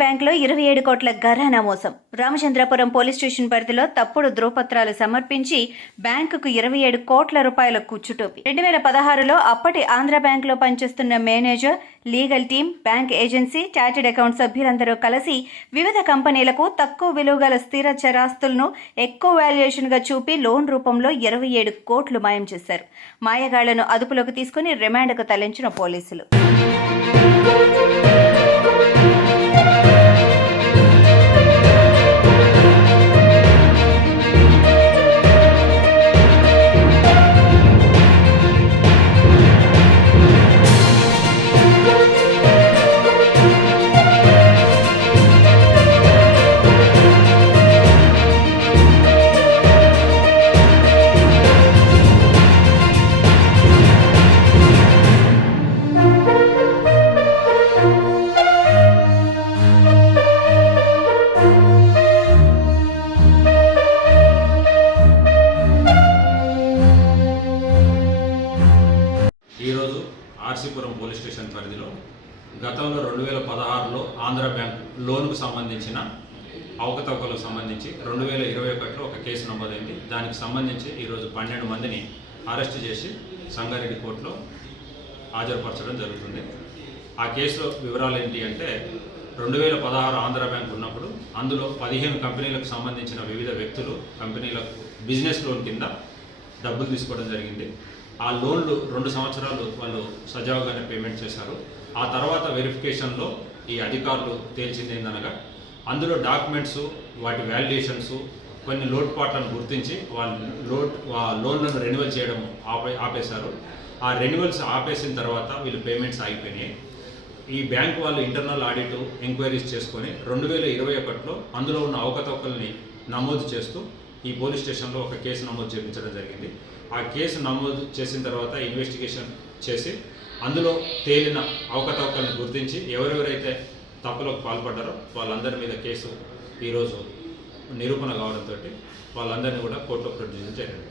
బ్యాంకులో 27 కోట్ల ఘరానా మోసం. రామచంద్రపురం పోలీస్ స్టేషన్ పరిధిలో తప్పుడు ధృవపత్రాలు సమర్పించి బ్యాంకుకు 27 కోట్ల రూపాయల కుచ్చుటోపి. 2016లో అప్పటి ఆంధ్ర బ్యాంకులో పనిచేస్తున్న manager, legal team, bank agency, chartered account సభ్యులందరూ కలిసి వివిధ కంపెనీలకు తక్కువ విలువ గల స్థిర చరాస్తులను ఎక్కువ వాల్యుయేషన్గా చూపి లోన్ రూపంలో 27 కోట్లు మాయం చేశారు. మాయగాళ్లను అదుపులోకి తీసుకుని రిమాండ్కు తరలించిన పోలీసులు. ఈరోజు ఆర్సీపురం పోలీస్ స్టేషన్ పరిధిలో గతంలో 2016లో ఆంధ్ర బ్యాంక్ లోన్కు సంబంధించిన అవకతవకలకు సంబంధించి 2021లో ఒక కేసు నమోదైంది. దానికి సంబంధించి ఈరోజు 12 మందిని అరెస్ట్ చేసి సంగారెడ్డి కోర్టులో హాజరుపరచడం జరుగుతుంది. ఆ కేసులో వివరాలు ఏంటి అంటే 2016 ఆంధ్ర బ్యాంక్ ఉన్నప్పుడు అందులో 15 కంపెనీలకు సంబంధించిన వివిధ వ్యక్తులు కంపెనీలకు బిజినెస్ లోన్ కింద డబ్బులు తీసుకోవడం జరిగింది. ఆ లోన్లు 2 సంవత్సరాలు వాళ్ళు సజావుగానే పేమెంట్ చేశారు. ఆ తర్వాత వెరిఫికేషన్లో ఈ అధికారులు తేల్చింది ఏందనగా అందులో డాక్యుమెంట్స్, వాటి వాల్యుయేషన్స్, కొన్ని లోటుపాట్లను గుర్తించి లోన్లను రెన్యువల్ చేయడం ఆపేశారు. ఆ రెన్యువల్స్ ఆపేసిన తర్వాత వీళ్ళు పేమెంట్స్ ఆగిపోయినాయి. ఈ బ్యాంక్ వాళ్ళు ఇంటర్నల్ ఆడిట్ ఎంక్వైరీస్ చేసుకొని 2021లో అందులో ఉన్న అవకతవకల్ని నమోదు చేస్తూ ఈ పోలీస్ స్టేషన్లో ఒక కేసు నమోదు చేయించడం జరిగింది. ఆ కేసు నమోదు చేసిన తర్వాత ఇన్వెస్టిగేషన్ చేసి అందులో తేలిన అవకతవకల్ని గుర్తించి ఎవరెవరైతే తప్పులకు పాల్పడ్డారో వాళ్ళందరి మీద కేసు ఈరోజు నిరూపణ కావడంతో వాళ్ళందరినీ కూడా కోర్టులో ప్రొడ్యూస్ చేయాలి.